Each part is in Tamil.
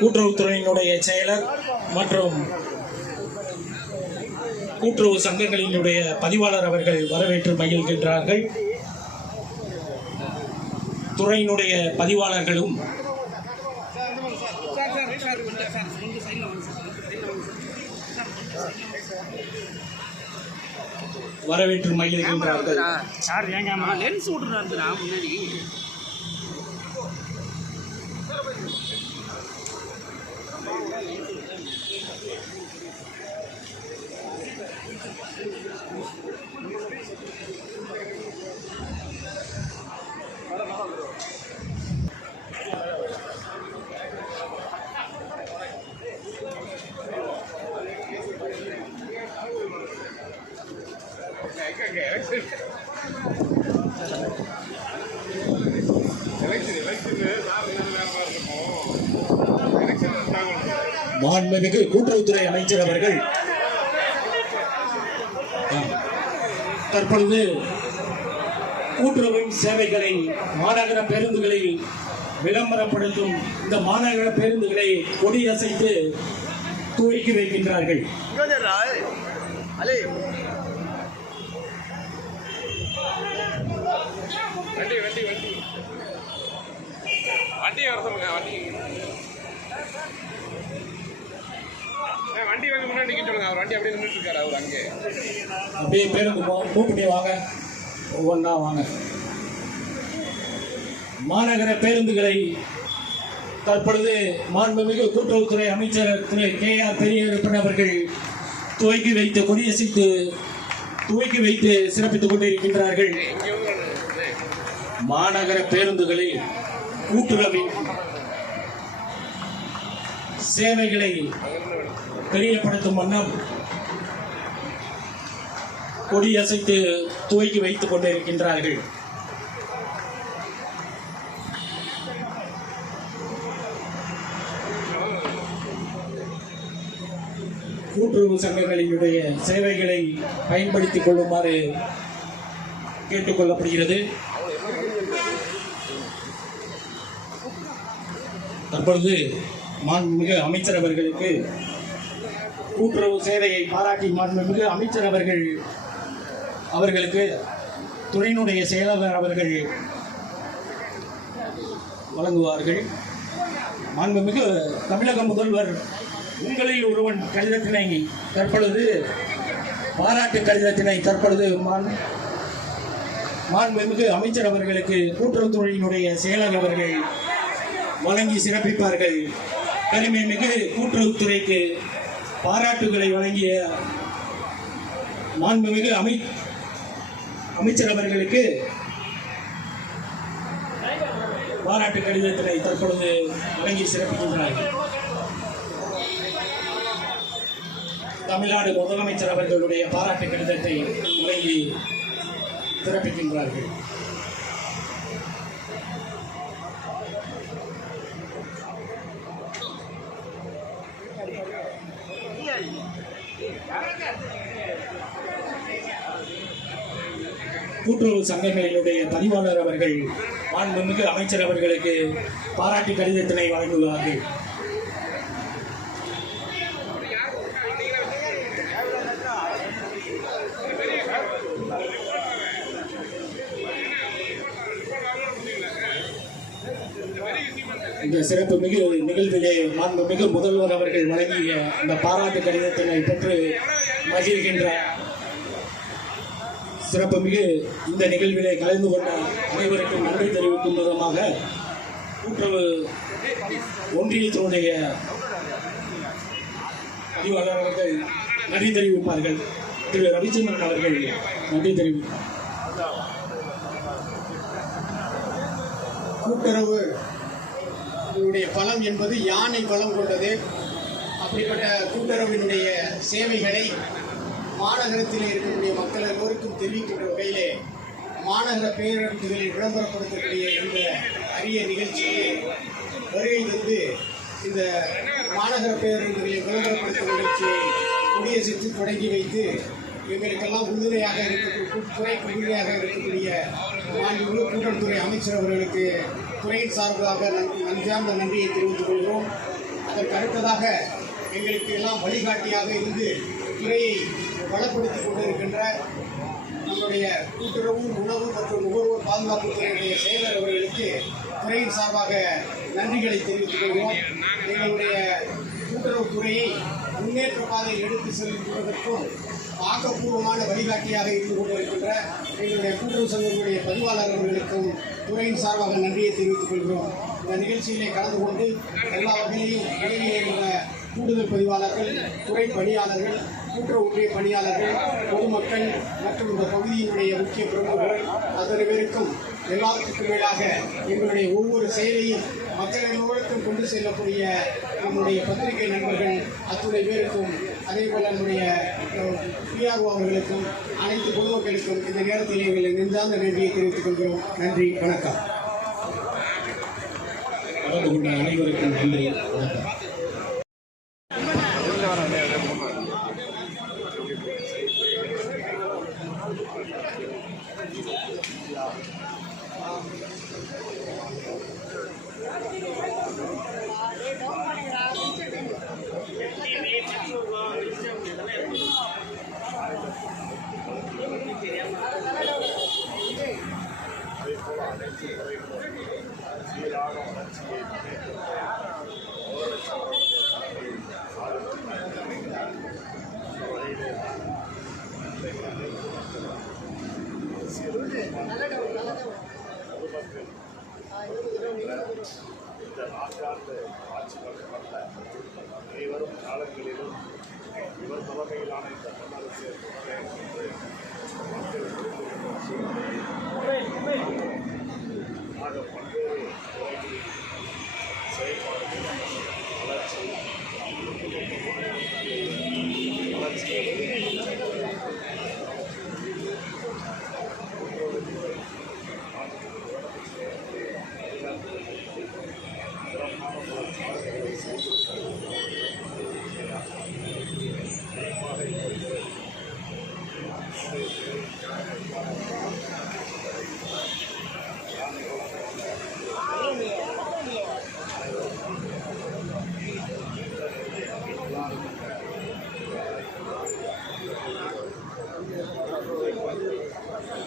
கூட்டுறவுத்துறையினுடைய செயலர் மற்றும் கூட்டுறவு சங்கங்களினுடைய பதிவாளர் அவர்கள் வரவேற்று மகிழ்கின்றார்கள். துறையினுடைய பதிவாளர்களும் வரவேற்று மகிழ்கின்றார்கள். மாண்புமிகு கூட்டுறவுத்துறை அமைச்சர் அவர்கள் தற்பொழுது கூட்டுறவின் சேவைகளை மாநகர பேருந்துகளில் விளம்பரப்படுத்தும் இந்த மாநகர பேருந்துகளை கொடியசைத்து துவக்கி வைக்கின்றார்கள். வண்டி வந்து முன்னாடி சொல்லுங்க. அவர் வண்டி அப்படியே நின்றுட்டு இருக்காரு. அவர் அங்கே அப்படியே பேருந்து மூவ் பண்ணி வாங்க, ஒவ்வொன்றா வாங்க. மாநகர பேருந்துகளை தற்பொழுது மாண்புமிகு கூட்டுறவுத்துறை அமைச்சர் திரு KR பெரியகருப்பன் அவர்கள் துவக்கி வைத்து கொடியசைத்து துவக்கி வைத்து சிறப்பித்துக் கொண்டிருக்கின்றார்கள். மாநகர பேருந்துகளில் கூட்டுறவின் சேவைகளை தெரியப்படுத்தும் வண்ணம் கொடியசைத்து துவக்கி வைத்துக் கொண்டிருக்கின்றார்கள். கூட்டுறவு சங்கங்களினுடைய சேவைகளை பயன்படுத்திக் கொள்ளுமாறு கேட்டுக்கொள்ளப்படுகிறது. தற்பொழுது மாண்புமிகு அமைச்சர் அவர்களுக்கு கூட்டுறவு சேவையை பாராட்டி மாண்புமிகு அமைச்சர் அவர்களுக்கு துறையினுடைய செயலாளர் அவர்கள் வழங்குவார்கள். மாண்புமிகு தமிழக முதல்வர் உங்களில் ஒருவன் கடிதத்தினை தற்பொழுது பாராட்டு கடிதத்தினை தற்பொழுது மாண்புமிகு அமைச்சர் அவர்களுக்கு கூட்டுறவுத்துறையினுடைய செயலர் அவர்கள் வழங்கி சிறப்பிப்பார்கள். பெருமைமிகு கூட்டுறவுத்துறைக்கு பாராட்டுகளை வழங்கிய மாண்புமிகு அமைச்சர் அவர்களுக்கு பாராட்டு கடிதத்தினை தற்பொழுது வழங்கி சிறப்பிக்கின்றார்கள். தமிழ்நாடு முதலமைச்சர் அவர்களுடைய பாராட்டு கடிதத்தை வழங்கி சிறப்பிக்கின்றார்கள். கூட்டுறவு சங்கங்களினுடைய பதிவாளர் அவர்கள் மாண்புமிகு அமைச்சர் அவர்களுக்கு பாராட்டு கடிதத்தினை வழங்குவார்கள். இந்த சிறப்பு மிகு நிகழ்விலே மாண்புமிகு முதல்வர் அவர்கள் வழங்கிய அந்த பாராட்டு கடிதத்தினை பெற்று மகிழ்கின்ற சிறப்பு மிகு இந்த நிகழ்விலே கலந்து கொண்ட அனைவருக்கும் நன்றி தெரிவிக்கும் விதமாக கூட்டுறவு ஒன்றியத்தினுடைய பதிவாளர் அவர்கள் நன்றி தெரிவிப்பார்கள். திரு ரவிச்சந்திரன் அவர்கள் நன்றி தெரிவிப்பார். கூட்டுறவு பலம் என்பது யானை பலம் கொண்டது. அப்படிப்பட்ட கூட்டுறவினுடைய சேவைகளை மாநகரத்தில் இருக்கக்கூடிய மக்கள் எல்லோருக்கும் தெரிவிக்கின்ற வகையிலே மாநகர பேருந்துகளில் விளம்பரப்படுத்தக்கூடிய இந்த அரிய நிகழ்ச்சியை வருகை தந்து இந்த மாநகர பேருந்துகளில் விளம்பரப்படுத்தும் நிகழ்ச்சியை கொடியசைத்து தொடங்கி வைத்து எங்களுக்கெல்லாம் உறுதுணையாக துறைக்கு உறுதுணையாக இருக்கக்கூடிய மாண்புமிகு கூட்டுறவுத்துறை அமைச்சர் அவர்களுக்கு துறையின் சார்பாக நன்றியார்ந்த நன்றியை தெரிவித்துக் கொள்கிறோம். அதற்கு அடுத்ததாக எங்களுக்கு எல்லாம் வழிகாட்டியாக இருந்து துறையை வளப்படுத்திக் கொண்டிருக்கின்ற நம்முடைய கூட்டுறவு உணவு மற்றும் நுகர்வோர் பாதுகாப்புத்துறையுடைய செயலர் அவர்களுக்கு துறையின் சார்பாக நன்றிகளை தெரிவித்துக் கொள்கிறோம். எங்களுடைய கூட்டுறவுத்துறையை முன்னேற்ற பாதையில் எடுத்து செல்வதற்கும் ஆக்கப்பூர்வமான வழிகாட்டியாக இருந்து கொண்டிருக்கின்ற எங்களுடைய கூட்டுறவு சங்கங்களுடைய பதிவாளர் அவர்களுக்கும் துறையின் சார்பாக நன்றியை தெரிவித்துக் கொள்கிறோம். இந்த நிகழ்ச்சியிலே கலந்து கொண்டு எல்லா வகையிலையும் உதவியுள்ள கூடுதல் பதிவாளர்கள், துறை பணியாளர்கள், கூட்டுறவு ஒன்றிய பணியாளர்கள், பொதுமக்கள் மற்றும் இந்த பகுதியினுடைய முக்கிய பிரமுகர்கள் அத்தனை பேருக்கும் எல்லாத்துக்கும் மேலாக எங்களுடைய ஒவ்வொரு செயலையும் மக்கள் எல்லோருக்கும் கொண்டு செல்லக்கூடிய நம்முடைய பத்திரிகை நண்பர்கள் அத்துணை பேருக்கும் அதேபோல் நம்முடைய பிஆர்ஓ அவர்களுக்கும் அனைத்து பொதுமக்களுக்கும் இந்த நேரத்தில் எங்களை நெஞ்சார்ந்த நன்றியை தெரிவித்துக் கொள்கிறோம். நன்றி, வணக்கம். கலந்து கொண்ட அனைவருக்கும் நன்றி, வணக்கம். சீரான வளர்ச்சியை இந்த நான்காண்டு ஆட்சி பட்டப்பட்ட அனைவரும் காலங்களிலும் இவர் தலைமையிலான இந்த தமிழரசு ஆக பல்வேறு துறைகளில் செயல்பாடுகள்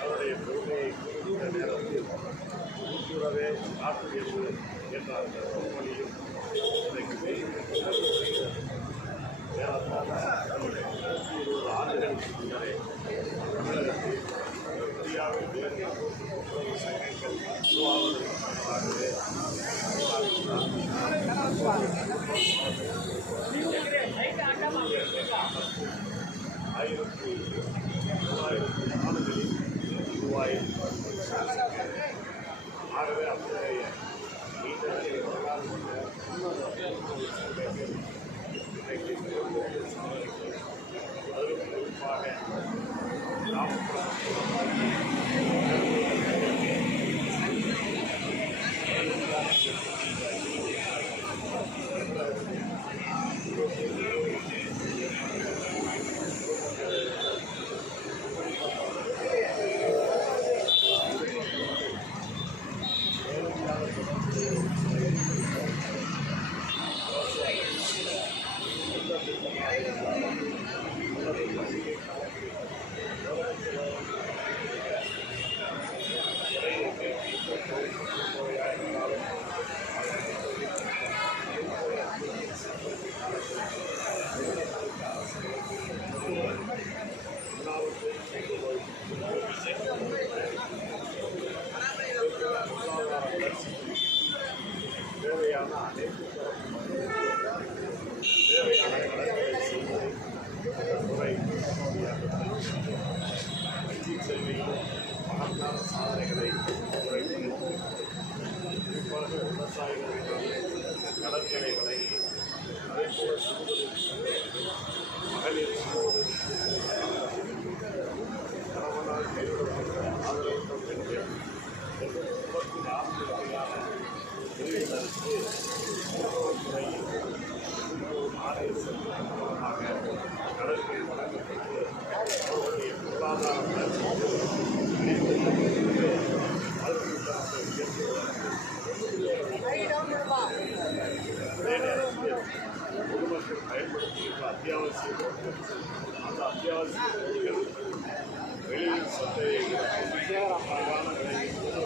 அவருடைய பெருமையை குறித்த நேரத்தில் கூட்டுறவே நாட்டு என்ற அந்த பொன்மொழியும் இன்றைக்கு ஏறத்தாழ 20 ஆண்டுகளுக்கு முன்னரே தமிழகத்தில் இந்தியாவில் விலங்கிய கூட்டுறவு சங்கங்கள் உருவாவதற்காகவே நாடுகளில் ஆகவே அத்தகைய நீண்ட வரலாறு அதிலும் குறிப்பாக தேவையான அனைத்து தேவையான கடன்களை செய்வதை துறை வங்கி செல்வியிலும் மகத்தான சாதனைகளை துறை குறிப்பாக விவசாயிகளுக்கான கடன்களை வழங்கி அதேபோல மகளிர் கணவனால் கைவிடப்பட்ட ஆதரவற்ற பெண்கள் 34 வகையான உதவிகளுக்கு உணவுத்துறையில் ஆணைய செல்வதன் மூலமாக கடன்கள் வழங்கப்பட்டு அவர்களுடைய பொருளாதார வளர்ச்சிக்கு மக்கள் பயன்படுத்துகின்ற அத்தியாவசிய பொருட்கள் அந்த அத்தியாவசிய பொருட்கள் வெளியில் சந்தையை குறைவான விலையில் விலை